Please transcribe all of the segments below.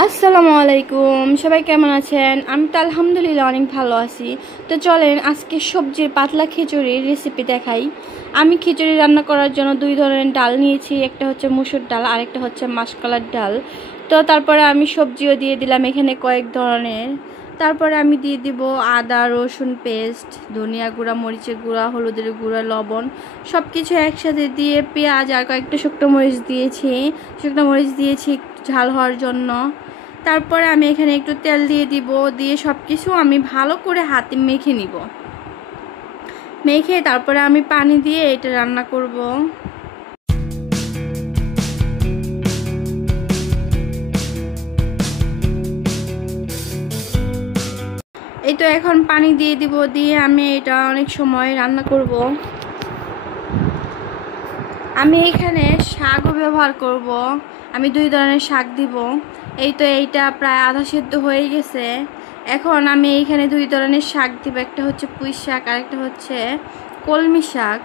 আসসালামু আলাইকুম, সবাই কেমন আছেন? আমি তো আলহামদুলিল্লাহ অনেক ভালো আছি। তো চলেন আজকে সবজির পাতলা খিচুড়ির রেসিপি দেখাই। আমি খিচুড়ি রান্না করার জন্য দুই ধরনের ডাল নিয়েছি, একটা হচ্ছে মুসুর ডাল আর একটা হচ্ছে মাসকলাইর ডাল। তো তারপরে আমি সবজিও দিয়ে দিলাম এখানে কয়েক ধরনের। তারপরে আমি দিয়ে দিব আদা রসুন পেস্ট, ধনিয়া গুঁড়া, মরিচের গুঁড়া, হলুদের গুঁড়া, লবণ, সব কিছু একসাথে দিয়ে পেঁয়াজ আর কয়েকটা শুকনো মরিচ দিয়েছি ঝাল হওয়ার জন্য। তারপরে আমি এখানে একটু তেল দিয়ে দিব, দিয়ে সব কিছু আমি ভালো করে হাতে মেখে নিব। মেখে তারপরে আমি পানি দিয়ে এটা রান্না করব। এই তো এখন পানি দিয়ে দিব, দিয়ে আমি এটা অনেক সময় রান্না করব। আমি এখানে শাকও ব্যবহার করব। আমি দুই ধরনের শাক দিব। এই তো এইটা প্রায় আধা সিদ্ধ হয়ে গেছে। এখন আমি এইখানে দুই ধরনের শাক দিব, একটা হচ্ছে পুঁই শাক আর একটা হচ্ছে কলমি শাক।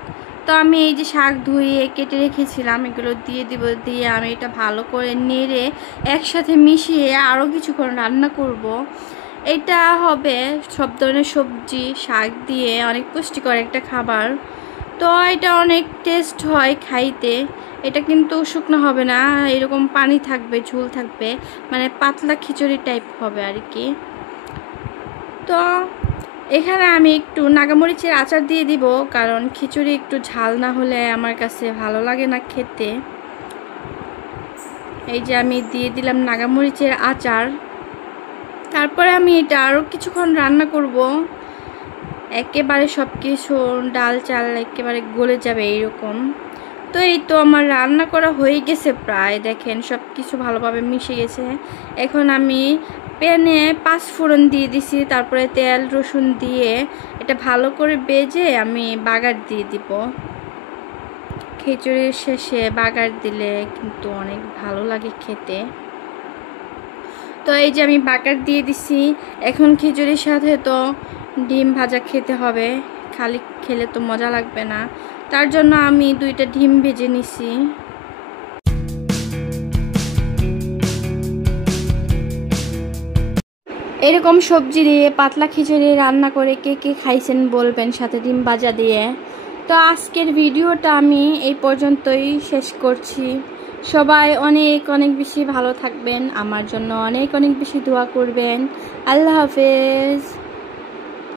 তো আমি এই যে শাক ধুয়ে কেটে রেখেছিলাম এগুলো দিয়ে দিব, দিয়ে আমি এটা ভালো করে নেড়ে একসাথে মিশিয়ে আরও কিছুক্ষণ রান্না করব। এটা হবে সব ধরনের সবজি শাক দিয়ে অনেক পুষ্টিকর একটা খাবার। তো এটা অনেক টেস্ট হয় খাইতে। এটা কিন্তু শুকনো হবে না, এরকম পানি থাকবে, ঝোল থাকবে, মানে পাতলা খিচুড়ি টাইপ হবে আর কি। তো এখানে আমি একটু নাগামরিচের আচার দিয়ে দিব, কারণ খিচুড়ি একটু ঝাল না হলে আমার কাছে ভালো লাগে না খেতে। এই যে আমি দিয়ে দিলাম নাগামরিচের আচার। তারপরে আমি এটা আরও কিছুক্ষণ রান্না করব। একেবারে সব কিছু ডাল চাল একেবারে গলে যাবে এইরকম। তো এই তো আমার রান্না করা হয়ে গেছে প্রায়, দেখেন সব কিছু ভালোভাবে মিশে গেছে। এখন আমি প্যানে 5 ফোড়ন দিয়ে দিছি, তারপরে তেল রসুন দিয়ে এটা ভালো করে ভেজে আমি বাগার দিয়ে দিব। খিচুড়ির শেষে বাগার দিলে কিন্তু অনেক ভালো লাগে খেতে। তো এই যে আমি বাগার দিয়ে দিছি। এখন খিচুড়ির সাথে তো ডিম ভাজা খেতে হবে, খালি খেলে তো মজা লাগবে না। তার জন্য আমি 2টা ডিম ভেজে নিছি। এরকম সবজি দিয়ে পাতলা খিচুড়ি রান্না করে কে কে খাইছেন বলবেন, সাথে ডিম ভাজা দিয়ে। তো আজকের ভিডিওটা আমি এই পর্যন্তই শেষ করছি। সবাই অনেক অনেক বেশি ভালো থাকবেন, আমার জন্য অনেক অনেক বেশি দোয়া করবেন। আল্লাহ হাফেজ।